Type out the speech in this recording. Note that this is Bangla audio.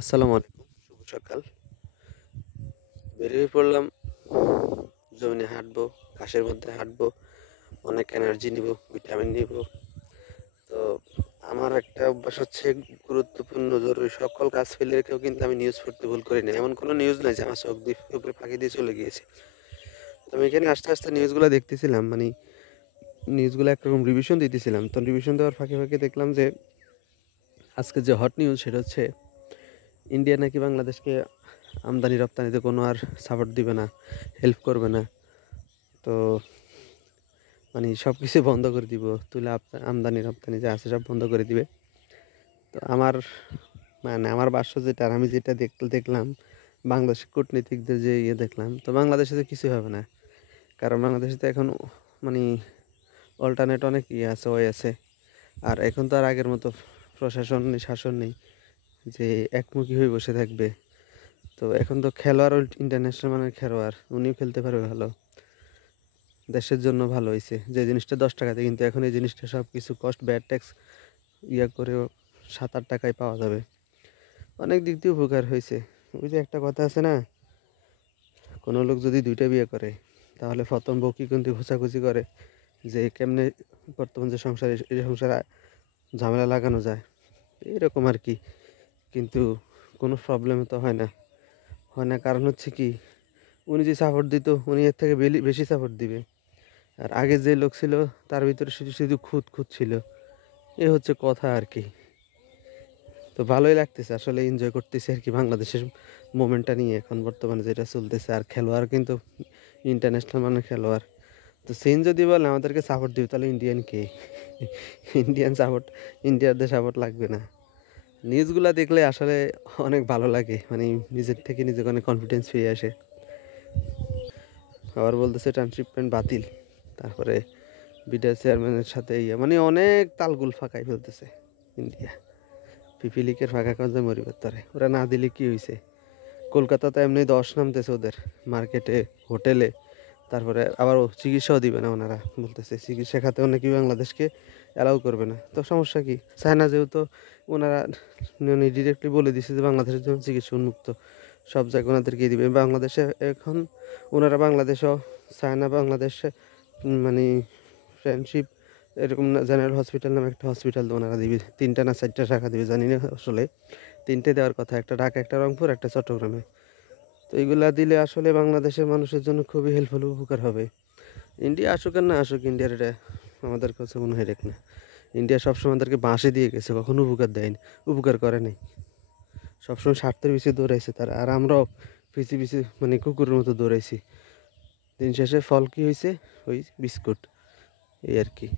আসসালামু আলাইকুম। শুভ সকাল। বেরিয়ে পড়লাম জমিনে হাঁটবো, ঘাসের মধ্যে হাঁটবো, অনেক এনার্জি নিবো, ভিটামিন নিবো। তো আমার একটা অভ্যাস হচ্ছে গুরুত্বপূর্ণ জরুরি সকল কাজ ফেলে রেখেও কিন্তু আমি নিউজ পড়তে ভুল করি না। এমন কোনো নিউজ নাই যে আমার চোখ দিয়ে উপরে ফাঁকি দিয়ে চলে গিয়েছে। তো আমি এখানে আস্তে নিউজগুলা দেখতেছিলাম নিউজগুলা একরকম রিভিশন দিতেছিলাম। তো রিভিশন দেওয়ার ফাঁকে দেখলাম যে আজকে যে হট নিউজ সেটা হচ্ছে ইন্ডিয়া নাকি বাংলাদেশকে আমদানি রপ্তানিতে কোনো আর সাপোর্ট দিবে না, হেল্প করবে না। তো সব কিছু বন্ধ করে দিব, তুলে আমদানি রপ্তানি যা আছে সব বন্ধ করে দিবে। তো আমার ভাষ্য যেটা, আর আমি যেটা দেখলাম বাংলাদেশের কূটনীতিকদের যে দেখলাম, তো বাংলাদেশে তো কিছুই হবে না। কারণ বাংলাদেশে তো এখন মানে অল্টারনেট অনেক আছে, ওয়ে আছে। আর এখন তো আর আগের মতো প্রশাসন নেই, শাসন নেই যে একমুখী হয়ে বসে থাকবে। তো এখন তো খেলোয়াড় ইন্টারন্যাশনাল মানের খেলোয়াড়, উনিও খেলতে পারবে ভালো। দেশের জন্য ভালো হয়েছে যে জিনিসটা 10 টাকাতে, কিন্তু এখন এই জিনিসটা সব কিছু কস্ট ব্যাড ট্যাক্স করেও 7-8 টাকায় পাওয়া যাবে। অনেক দিক দিয়ে উপকার হয়েছে। ওই যে একটা কথা আছে না, কোনো লোক যদি 2টা বিয়ে করে তাহলে প্রথম বউ কি কিন্তু খোঁচাখুচি করে যে কেমনে বর্তমান যে সংসারে এই সংসারে ঝামেলা লাগানো যায়, এরকম আর কি। কিন্তু কোনো প্রবলেম তো হয় না কারণ হচ্ছে কি, উনি যে সাপোর্ট দিত উনি এর থেকে বেশি সাপোর্ট দিবে। আর আগে যে লোক ছিল তার ভিতরে শুধু শুধু খুঁত ছিল। এ হচ্ছে কথা আর কি। তো ভালোই লাগতেছে, আসলে এনজয় করতেছি আর কি বাংলাদেশের মোমেন্টটা নিয়ে এখন বর্তমানে যেটা চলতেছে। আর খেলোয়াড় কিন্তু ইন্টারন্যাশনাল মানের খেলোয়াড়। তো সেন যদি বলে আমাদেরকে সাপোর্ট দিবে, তাহলে ইন্ডিয়ান কে? ইন্ডিয়ান সাপোর্ট, ইন্ডিয়ারদের সাপোর্ট লাগবে না। নিউজগুলো দেখলে আসলে অনেক ভালো লাগে, নিজের থেকে নিজেকে অনেক কনফিডেন্স পেয়ে আসে। আবার বলতেছে ট্রান্সশিপমেন্ট বাতিল, তারপরে বিডিআর চেয়ারম্যানের সাথে অনেক তালগুল ফাঁকাই ফেলতেছে ইন্ডিয়া। পিপিলিকের ফাঁকা কাজে মরিবার, ওরা না দিলে কি হয়েছে? কলকাতাতে এমনি 10 নামতেছে ওদের, মার্কেটে, হোটেলে। তারপরে আবার চিকিৎসাও দিবে না ওনারা, বলতেছে চিকিৎসা খাতেও নাকি বাংলাদেশকে অ্যালাউ করবে না। তো সমস্যা কি? চায়না যেহেতু ওনারা ডিরেক্টলি বলে দিছে যে বাংলাদেশের জন্য চিকিৎসা উন্মুক্ত, সব জায়গায় ওনাদেরকে দিবে। বাংলাদেশে এখন ওনারা বাংলাদেশও, চায়না বাংলাদেশে মানে ফ্রেন্ডশিপ এরকম জেনারেল হসপিটাল নামে একটা হসপিটাল ওনারা দিবে, 3টা না 4টা শাখা দিবে জানি না আসলে। 3টে দেওয়ার কথা, একটা ঢাকা, একটা রংপুর, একটা চট্টগ্রামে। তো এইগুলা দিলে আসলে বাংলাদেশের মানুষের জন্য খুবই হেল্পফুল, উপকার হবে। ইন্ডিয়া আসুক আর না আসুক, ইন্ডিয়ার এটা আমাদের কাছে মনে হয় না। ইন্ডিয়া সবসময় আমাদেরকে বাঁশে দিয়ে গেছে, কখনো উপকার দেয়নি, উপকার করে নাই। সবসময় স্বার্থের পিছিয়ে দৌড়াইছে তারা, আর আমরাও পিছিয়ে কুকুরের মতো দৌড়াইছি। দিন শেষে ফল কি হয়েছে? ওই বিস্কুট, এই আর কি।